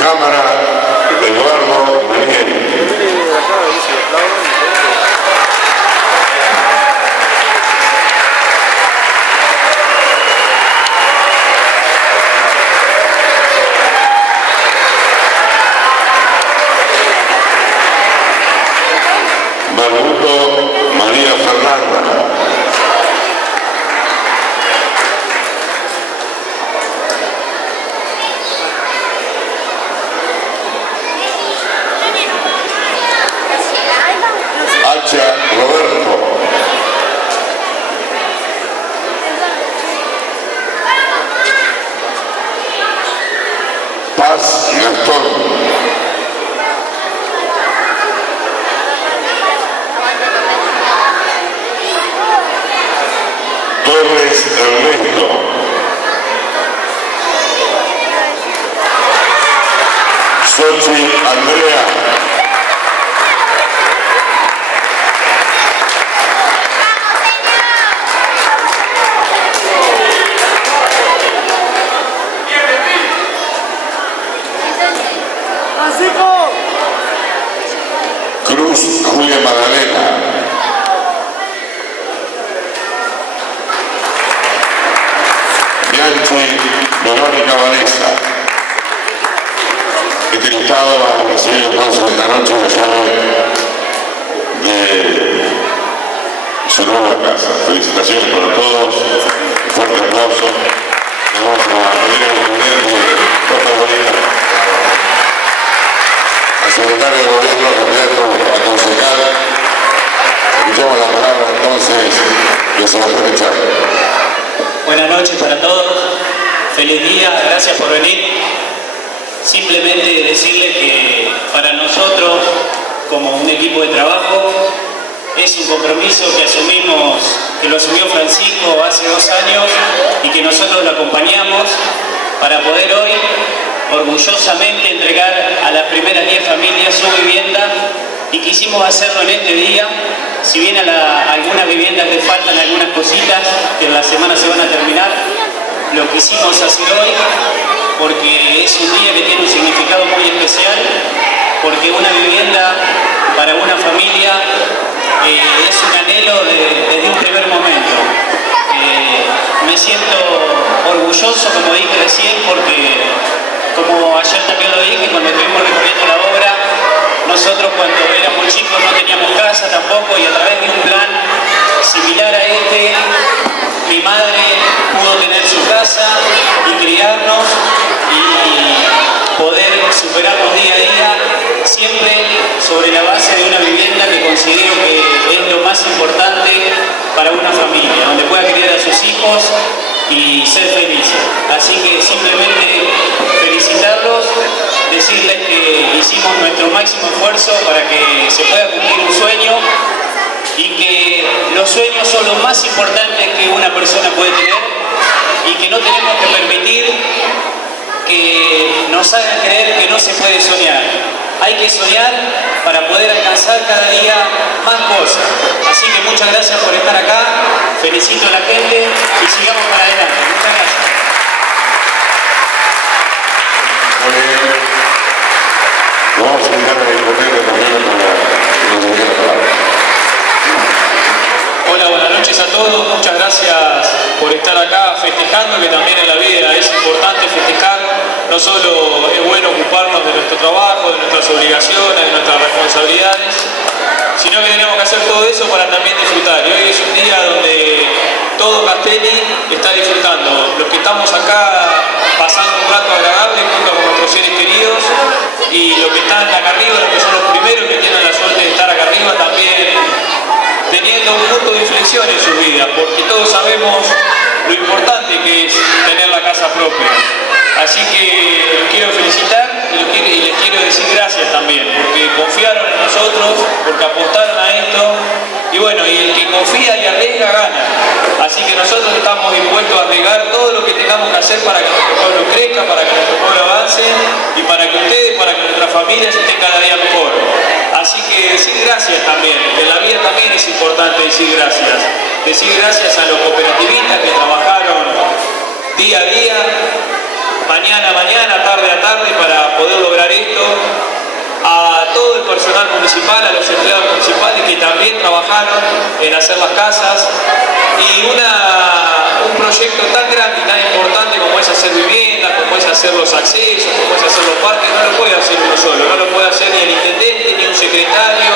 Cámara, Eduardo Manieri. Marbuto María Fernanda. Hacha Roberto. Paz Gastón. Torres Ernesto. Sochi Andrea. Cruz Julia Magdalena. Verónica Vanessa. Este listado va a recibir entonces esta noche la llave de su nueva casa. Felicitaciones para todos, un fuerte aplauso. Vamos a pedir al presidente Costa Bonita, al secretario de Gobierno, candidato a concejal. Escuchamos la palabra entonces de Sebastián Chávez. Buenas noches para todos, feliz día, gracias por venir. Simplemente decirles que para nosotros, como un equipo de trabajo, es un compromiso que asumimos, que lo asumió Francisco hace 2 años y que nosotros lo acompañamos para poder hoy orgullosamente entregar a las primeras 10 familias su vivienda, y quisimos hacerlo en este día. Si bien a algunas viviendas les faltan algunas cositas que en la semana se van a terminar, lo quisimos hacer hoy porque es un día que tiene un significado muy especial, porque una vivienda para una familia es un anhelo desde un primer momento. Me siento orgulloso, como dije recién, porque como ayer también lo dije cuando estuvimos recorriendo la obra, nosotros cuando éramos chicos no teníamos casa tampoco, y a través de un plan similar a este, mi madre pudo tener su casa y criarnos y poder superarnos día a día, siempre sobre la base de una vivienda que considero que es lo más importante para una familia, donde pueda criar a sus hijos y ser felices. Así que simplemente felicitarlos, decirles que hicimos nuestro máximo esfuerzo para que se pueda cumplir un sueño, y que los sueños son lo más importantes que una persona puede tener, y que no tenemos que permitir que nos hagan creer que no se puede soñar. Hay que soñar para poder alcanzar cada día más cosas. Así que muchas gracias por estar acá, felicito a la gente y sigamos para adelante. Muchas gracias. Muy bien. Vamos a invitar a disponer también para que nos dé la palabra. Hola, buenas noches a todos. Muchas gracias por estar acá festejando, que también en la vida es importante festejar. No solo es bueno ocuparnos de nuestro trabajo, de nuestras obligaciones, de nuestras responsabilidades, sino que tenemos que hacer todo eso para también disfrutar. Y hoy es un día donde todo Castelli está disfrutando. Los que estamos acá pasando un rato agradable junto con nuestros seres queridos, y los que están acá arriba, los que son los primeros que tienen la suerte de estar acá arriba, también teniendo un punto de inflexión en sus vidas, porque todos sabemos lo importante que es tener la casa propia. Así que los quiero felicitar y les quiero decir gracias también, porque confiaron en nosotros, porque apostaron a esto, y bueno, y el que confía y arriesga gana. Así que nosotros estamos dispuestos a arriesgar todo lo que tengamos que hacer para que nuestro pueblo crezca, para que nuestro pueblo avance, y para que ustedes, para que nuestras familias estén cada día mejor. Así que decir gracias también, que en la vida también es importante decir gracias. Decir gracias a los cooperativistas que trabajaron día a día mañana a mañana, tarde a tarde, para poder lograr esto. A todo el personal municipal, a los empleados municipales que también trabajaron en hacer las casas, y un proyecto tan grande y tan importante como es hacer vivienda, como es hacer los accesos, como es hacer los parques, no lo puede hacer uno solo, no lo puede hacer ni el intendente, ni un secretario,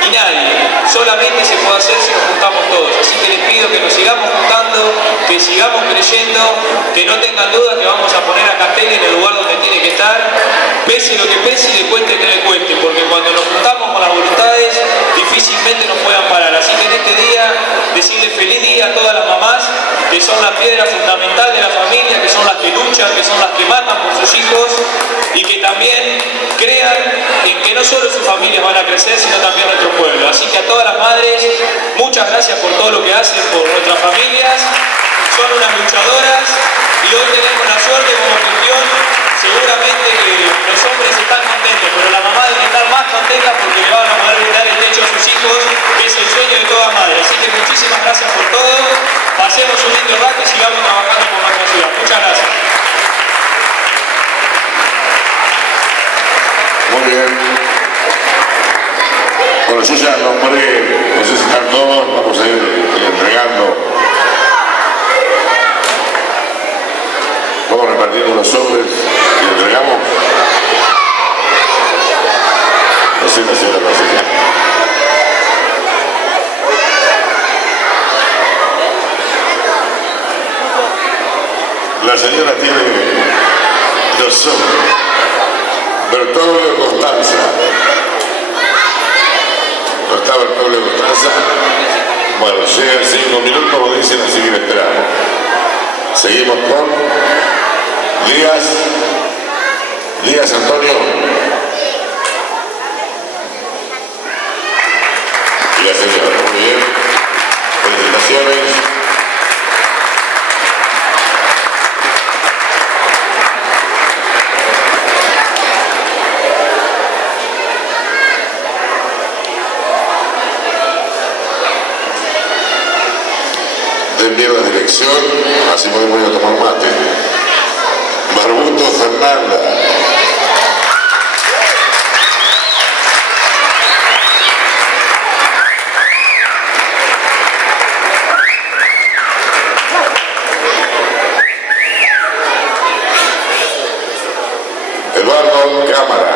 ni nadie. Solamente se puede hacer si nos juntamos todos. Así que les pido que nos sigamos juntando, que sigamos creyendo, que no tengan dudas que vamos a poner a Castelli en el lugar donde tiene que estar, pese lo que pese y le cuente que le cuente, porque cuando nos juntamos con las voluntades difícilmente nos puedan parar. Así que en este día decirle feliz día a todas las mamás, que son la piedra fundamental de la familia, que son las que luchan, que son las que matan por sus hijos, y que también crean en que no solo sus familias van a crecer, sino también nuestro pueblo. Así que a todas las madres, muchas gracias por todo lo que hacen por nuestras familias, son unas luchadoras, y hoy tenemos la suerte como gestión. Seguramente que los hombres están contentos, pero la mamá debe estar más contenta porque le van a poder brindar el techo a sus hijos, que es el sueño de toda madre. Así que muchísimas gracias por todo, pasemos un lindo rato y sigamos trabajando por nuestra ciudad. Muchas gracias. Muy bien. Bueno, yo ya nombré, no sé si están todos, vamos a ir entregando. Vamos repartiendo los sobres y entregamos. No sé, la señora consejera. La señora tiene los sobres. Bertolio Constanza. ¿No está Bertolio Constanza? Bueno, llegan 5 minutos, como dicen, a seguir esperando. Seguimos con Díaz Antonio. Y la señora, muy bien. Felicitaciones. Den bien la dirección, así podemos ir a tomar mate. Barbuto Fernanda. Eduardo Cámara.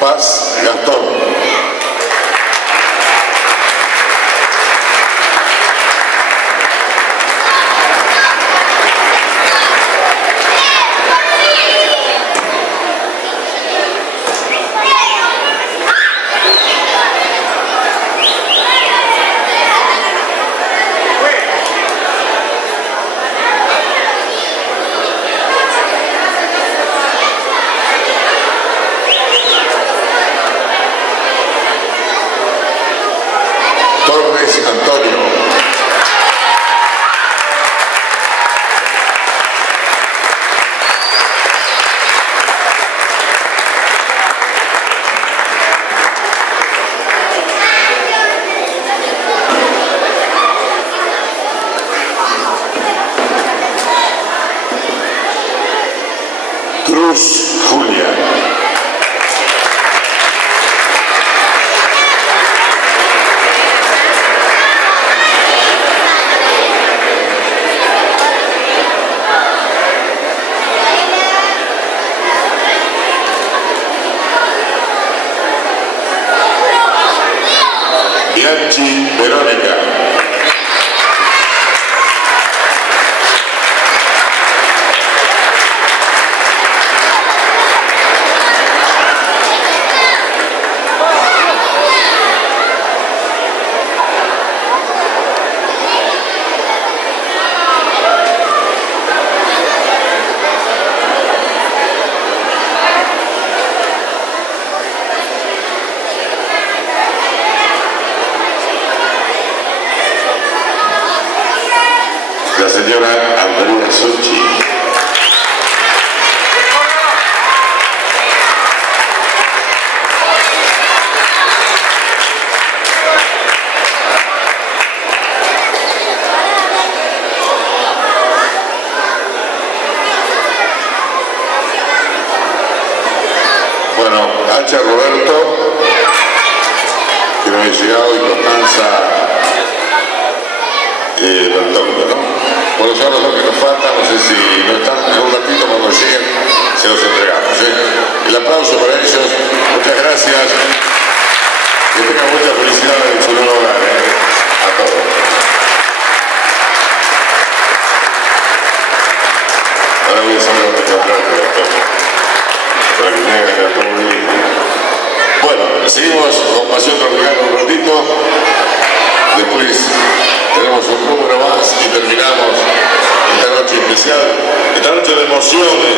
Paz Gastón. Antonio. Cruz Julia. Bianchi Verónica. Hacha Roberto, que no había llegado, y Constanza Bertoldo, ¿no? Por los otros dos que nos faltan, no sé si no están, en un ratito cuando lleguen se los entregamos. El aplauso para ellos, muchas gracias, que tengan mucha felicidad en su nuevo hogar, a todos. Ahora voy a saber dónde encontrarte, para que tengan que todo bien. Bueno, seguimos con Pasión Tropical un ratito, después tenemos un número más y terminamos esta noche especial, esta noche de emociones.